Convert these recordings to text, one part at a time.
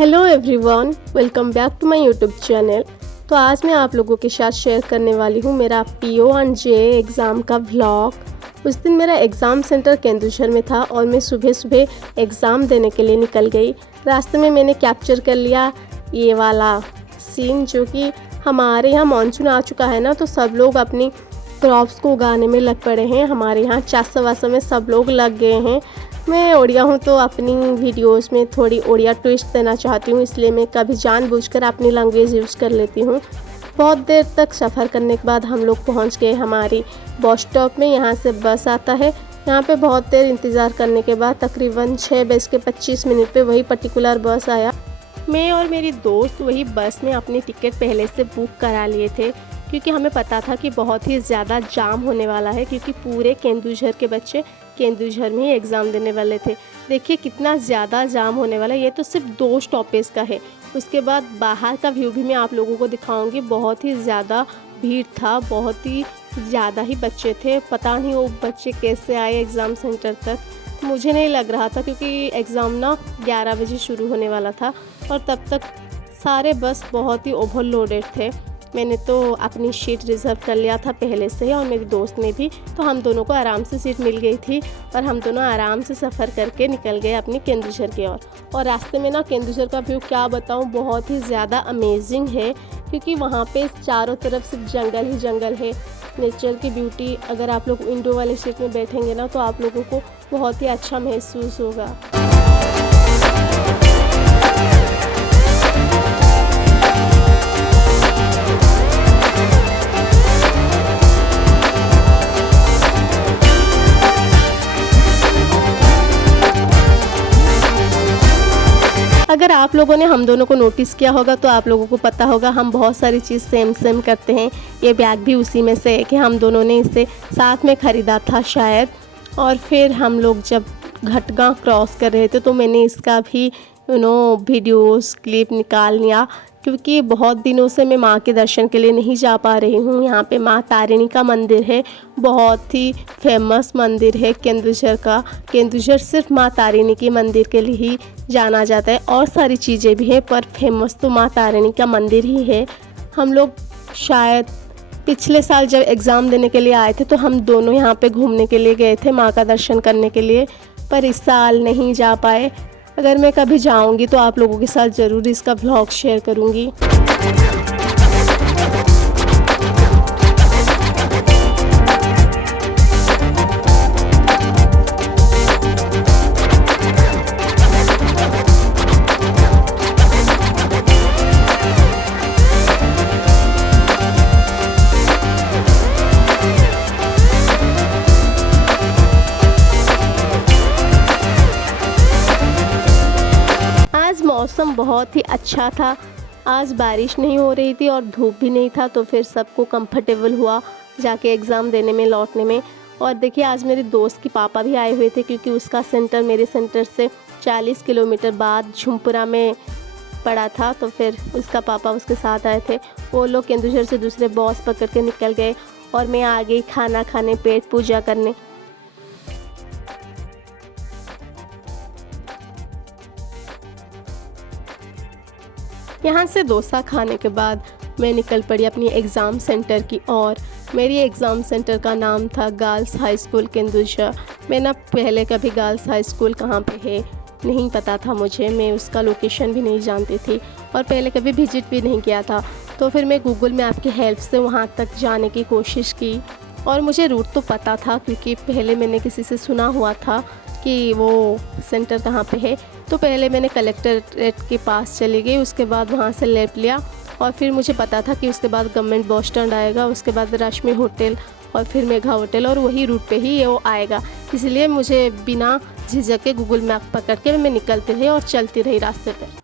Hello everyone, welcome back to my YouTube channel. तो आज मैं आप लोगों के साथ शेयर करने वाली हूँ मेरा पीओ एंड जे एग्ज़ाम का व्लॉग। उस दिन मेरा एग्ज़ाम सेंटर केंदुझर में था और मैं सुबह सुबह एग्ज़ाम देने के लिए निकल गई। रास्ते में मैंने कैप्चर कर लिया ये वाला सीन, जो कि हमारे यहाँ मानसून आ चुका है ना, तो सब लोग अपनी क्रॉप्स को उगाने में लग पड़े हैं। हमारे यहाँ चासा वासा में सब लोग लग गए हैं। मैं ओडिया हूँ तो अपनी वीडियोस में थोड़ी ओडिया ट्विस्ट देना चाहती हूँ, इसलिए मैं कभी जानबूझकर अपनी लैंग्वेज यूज़ कर लेती हूँ। बहुत देर तक सफ़र करने के बाद हम लोग पहुँच गए हमारी बस स्टॉप में। यहाँ से बस आता है। यहाँ पे बहुत देर इंतज़ार करने के बाद तकरीबन 6:25 पे वही पर्टिकुलर बस आया। मैं और मेरी दोस्त वही बस में अपनी टिकट पहले से बुक करा लिए थे, क्योंकि हमें पता था कि बहुत ही ज़्यादा जाम होने वाला है, क्योंकि पूरे केंदुझर के बच्चे केंदुझर में ही एग्ज़ाम देने वाले थे। देखिए कितना ज़्यादा जाम होने वाला है। ये तो सिर्फ 2 स्टॉपेज का है। उसके बाद बाहर का व्यू भी मैं आप लोगों को दिखाऊंगी। बहुत ही ज़्यादा भीड़ था, बहुत ही ज़्यादा ही बच्चे थे। पता नहीं वो बच्चे कैसे आए एग्ज़ाम सेंटर तक, मुझे नहीं लग रहा था, क्योंकि एग्ज़ाम ना 11 बजे शुरू होने वाला था और तब तक सारे बस बहुत ही ओवरलोडेड थे। मैंने तो अपनी सीट रिज़र्व कर लिया था पहले से ही, और मेरी दोस्त ने भी, तो हम दोनों को आराम से सीट मिल गई थी और हम दोनों आराम से सफ़र करके निकल गए अपनी केंदुझर की ओर। और रास्ते में ना केंदुझर का व्यू क्या बताऊँ, बहुत ही ज़्यादा अमेजिंग है, क्योंकि वहाँ पे चारों तरफ सिर्फ जंगल ही जंगल है। नेचर की ब्यूटी, अगर आप लोग विंडो वाले सीट में बैठेंगे ना, तो आप लोगों को बहुत ही अच्छा महसूस होगा। अगर आप लोगों ने हम दोनों को नोटिस किया होगा तो आप लोगों को पता होगा हम बहुत सारी चीज़ सेम करते हैं। ये बैग भी उसी में से है कि हम दोनों ने इसे साथ में ख़रीदा था शायद। और फिर हम लोग जब घटगांव क्रॉस कर रहे थे तो मैंने इसका भी वीडियोस क्लिप निकाल लिया, क्योंकि बहुत दिनों से मैं माँ के दर्शन के लिए नहीं जा पा रही हूँ। यहाँ पे माँ तारिणी का मंदिर है, बहुत ही फेमस मंदिर है केंदुझर का। केंदुझर सिर्फ माँ तारिणी के मंदिर के लिए ही जाना जाता है, और सारी चीज़ें भी हैं, पर फेमस तो माँ तारिणी का मंदिर ही है। हम लोग शायद पिछले साल जब एग्ज़ाम देने के लिए आए थे तो हम दोनों यहाँ पे घूमने के लिए गए थे, माँ का दर्शन करने के लिए, पर इस साल नहीं जा पाए। अगर मैं कभी जाऊंगी तो आप लोगों के साथ ज़रूर इसका व्लॉग शेयर करूंगी। मौसम बहुत ही अच्छा था। आज बारिश नहीं हो रही थी और धूप भी नहीं था, तो फिर सबको कंफर्टेबल हुआ जाके एग्ज़ाम देने में, लौटने में। और देखिए आज मेरे दोस्त के पापा भी आए हुए थे, क्योंकि उसका सेंटर मेरे सेंटर से 40 किलोमीटर बाद झुमपुरा में पड़ा था, तो फिर उसका पापा उसके साथ आए थे। वो लोग केंदुझर से दूसरे बस पकड़ के निकल गए और मैं आ गई खाना खाने, पेट पूजा करने। यहाँ से डोसा खाने के बाद मैं निकल पड़ी अपनी एग्ज़ाम सेंटर की ओर। मेरी एग्ज़ाम सेंटर का नाम था गर्ल्स हाई स्कूल केंदुझर। मैं ना पहले कभी गर्ल्स हाई स्कूल कहाँ पे है नहीं पता था मुझे, मैं उसका लोकेशन भी नहीं जानती थी और पहले कभी विजिट भी नहीं किया था। तो फिर मैं गूगल मैप की हेल्प से वहाँ तक जाने की कोशिश की, और मुझे रूट तो पता था, क्योंकि पहले मैंने किसी से सुना हुआ था कि वो सेंटर कहाँ पे है। तो पहले मैंने कलेक्ट्रेट के पास चली गई, उसके बाद वहाँ से लेफ्ट लिया, और फिर मुझे पता था कि उसके बाद गवर्नमेंट बस स्टैंड आएगा, उसके बाद रश्मि होटल और फिर मेघा होटल, और वही रूट पे ही ये वो आएगा। इसलिए मुझे बिना झिझक के गूगल मैप पकड़ के मैं निकलती रही और चलती रही रास्ते पर।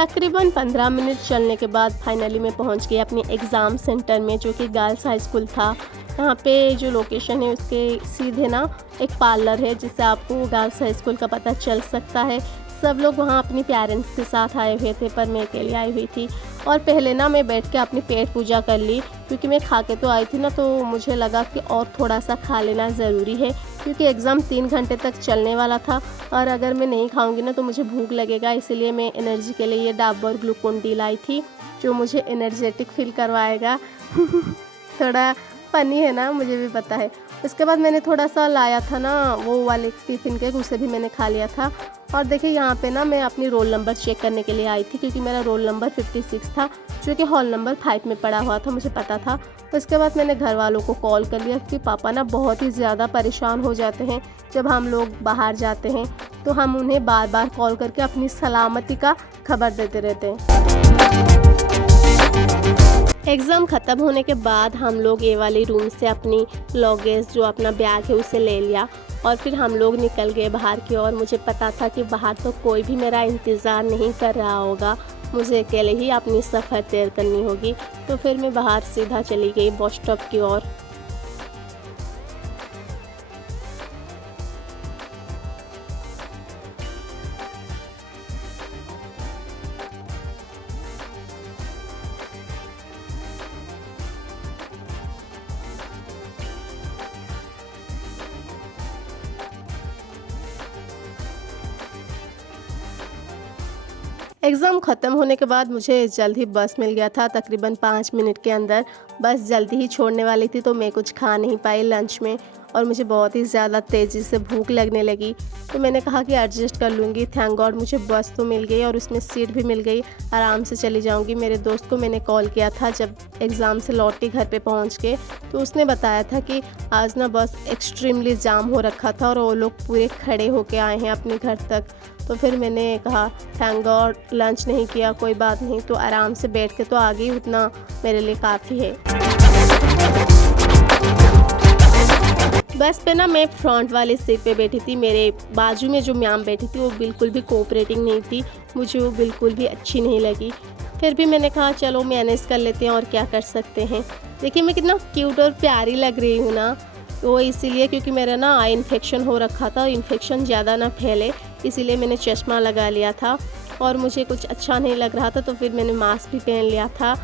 तकरीबन 15 मिनट चलने के बाद फाइनली मैं पहुंच गई अपने एग्ज़ाम सेंटर में, जो कि गर्ल्स हाई स्कूल था। यहाँ पे जो लोकेशन है उसके सीधे ना एक पार्लर है, जिससे आपको गर्ल्स हाई स्कूल का पता चल सकता है। सब लोग वहाँ अपनी पेरेंट्स के साथ आए हुए थे, पर मैं अकेले आई हुई थी। और पहले ना मैं बैठ के अपनी पेट पूजा कर ली, क्योंकि मैं खा के तो आई थी ना, तो मुझे लगा कि और थोड़ा सा खा लेना ज़रूरी है, क्योंकि एग्ज़ाम 3 घंटे तक चलने वाला था और अगर मैं नहीं खाऊंगी ना तो मुझे भूख लगेगा। इसीलिए मैं एनर्जी के लिए ये डाबर ग्लूकोन डी लाई थी, जो मुझे एनर्जेटिक फील करवाएगा। थोड़ा फ़नी है ना, मुझे भी पता है। उसके बाद मैंने थोड़ा सा लाया था ना वो वाले टिफ़िन केक, उसे भी मैंने खा लिया था। और देखिए यहाँ पे ना मैं अपनी रोल नंबर चेक करने के लिए आई थी, क्योंकि मेरा रोल नंबर 56 था, जो कि हॉल नंबर 5 में पड़ा हुआ था, मुझे पता था। उसके बाद मैंने घर वालों को कॉल कर लिया, क्योंकि पापा ना बहुत ही ज़्यादा परेशान हो जाते हैं जब हम लोग बाहर जाते हैं, तो हम उन्हें बार बार कॉल करके अपनी सलामती का खबर देते रहते हैं। एग्ज़ाम ख़त्म होने के बाद हम लोग ये वाली रूम से अपनी लगेज, जो अपना बैग है, उसे ले लिया और फिर हम लोग निकल गए बाहर की ओर। मुझे पता था कि बाहर तो कोई भी मेरा इंतज़ार नहीं कर रहा होगा, मुझे अकेले ही अपनी सफ़र तय करनी होगी। तो फिर मैं बाहर सीधा चली गई बस स्टॉप की ओर। एग्ज़ाम ख़त्म होने के बाद मुझे जल्द ही बस मिल गया था, तकरीबन 5 मिनट के अंदर बस जल्दी ही छोड़ने वाली थी, तो मैं कुछ खा नहीं पाई लंच में और मुझे बहुत ही ज़्यादा तेज़ी से भूख लगने लगी। तो मैंने कहा कि एडजस्ट कर लूँगी। थैंक गॉड मुझे बस तो मिल गई और उसमें सीट भी मिल गई, आराम से चली जाऊँगी। मेरे दोस्त को मैंने कॉल किया था जब एग्ज़ाम से लौटी घर पे पहुँच के, तो उसने बताया था कि आज ना बस एक्सट्रीमली जाम हो रखा था और वो लोग पूरे खड़े होके आए हैं अपने घर तक। तो फिर मैंने कहा थैंक गॉड लंच नहीं किया, कोई बात नहीं, तो आराम से बैठ के तो आ गई, उतना मेरे लिए काफ़ी है। बस पे ना मैं फ्रंट वाली सीट पे बैठी थी। मेरे बाजू में जो मैम बैठी थी वो बिल्कुल भी कोऑपरेटिंग नहीं थी, मुझे वो बिल्कुल भी अच्छी नहीं लगी। फिर भी मैंने कहा चलो मैनेज कर लेते हैं और क्या कर सकते हैं। देखिए मैं कितना क्यूट और प्यारी लग रही हूँ ना, वो इसीलिए क्योंकि मेरा ना आई इन्फेक्शन हो रखा था, इन्फेक्शन ज़्यादा ना फैले इसीलिए मैंने चश्मा लगा लिया था और मुझे कुछ अच्छा नहीं लग रहा था, तो फिर मैंने मास्क भी पहन लिया था।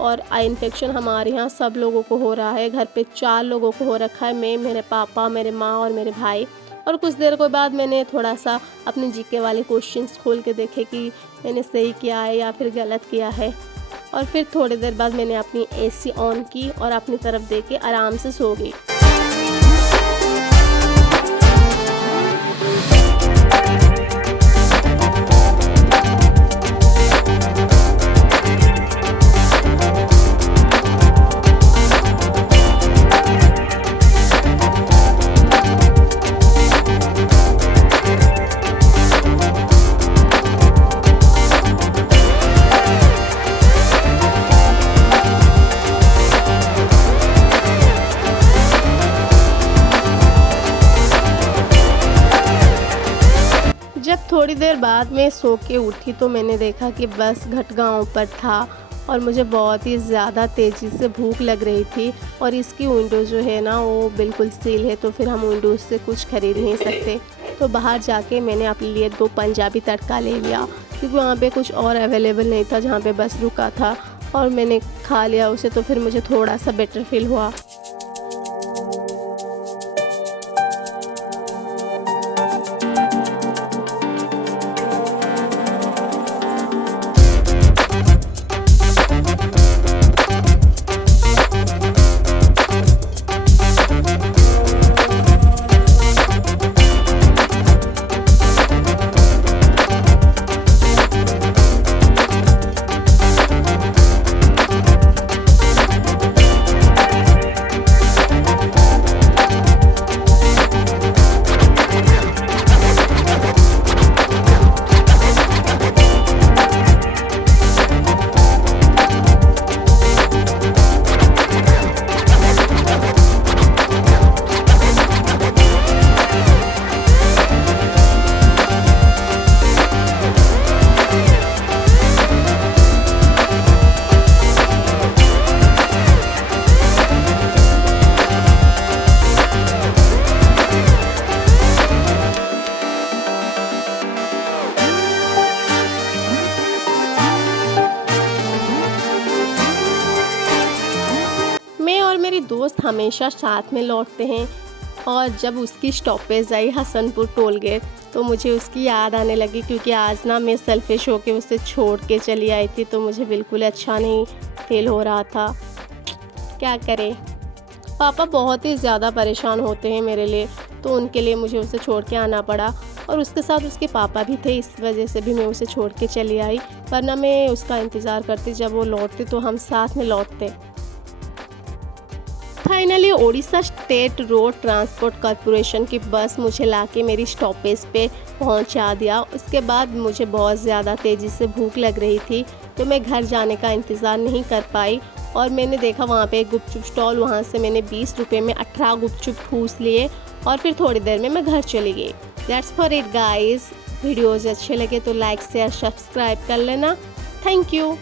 और आई इन्फेक्शन हमारे यहाँ सब लोगों को हो रहा है, घर पे 4 लोगों को हो रखा है, मैं, मेरे पापा, मेरे माँ और मेरे भाई। और कुछ देर के बाद मैंने थोड़ा सा अपने जीके वाले क्वेश्चंस खोल के देखे कि मैंने सही किया है या फिर गलत किया है। और फिर थोड़ी देर बाद मैंने अपनी एसी ऑन की और अपनी तरफ देख के आराम से सो गई। जब थोड़ी देर बाद मैं सो के उठी तो मैंने देखा कि बस घटगांव पर था और मुझे बहुत ही ज़्यादा तेज़ी से भूख लग रही थी और इसकी विंडो जो है ना वो बिल्कुल सील है, तो फिर हम विंडो से कुछ खरीद नहीं सकते। तो बाहर जाके मैंने अपने लिए 2 पंजाबी तड़का ले लिया, क्योंकि वहाँ पे कुछ और अवेलेबल नहीं था जहाँ पे बस रुका था, और मैंने खा लिया उसे, तो फिर मुझे थोड़ा सा बेटर फील हुआ। दोस्त हमेशा साथ में लौटते हैं। और जब उसकी स्टॉपेज आई हसनपुर टोल गेट तो मुझे उसकी याद आने लगी, क्योंकि आज ना मैं सेल्फिश होके उसे छोड़ के चली आई थी, तो मुझे बिल्कुल अच्छा नहीं फील हो रहा था। क्या करें, पापा बहुत ही ज़्यादा परेशान होते हैं मेरे लिए, तो उनके लिए मुझे उसे छोड़ के आना पड़ा। और उसके साथ उसके पापा भी थे, इस वजह से भी मैं उसे छोड़ के चली आई, वरना मैं उसका इंतज़ार करती जब वो लौटती तो हम साथ में लौटते। Finally Orissa state road transport corporation की बस मुझे लाके मेरी स्टॉपेज पे पहुंचा दिया। उसके बाद मुझे बहुत ज़्यादा तेज़ी से भूख लग रही थी, तो मैं घर जाने का इंतज़ार नहीं कर पाई और मैंने देखा वहाँ पे एक गुपचुप स्टॉल, वहाँ से मैंने 20 रुपये में 18 गुपचुप ठूस लिए और फिर थोड़ी देर में मैं घर चली गई। That's for it guys. Videos अच्छे लगे तो लाइक शेयर सब्सक्राइब कर लेना। Thank you.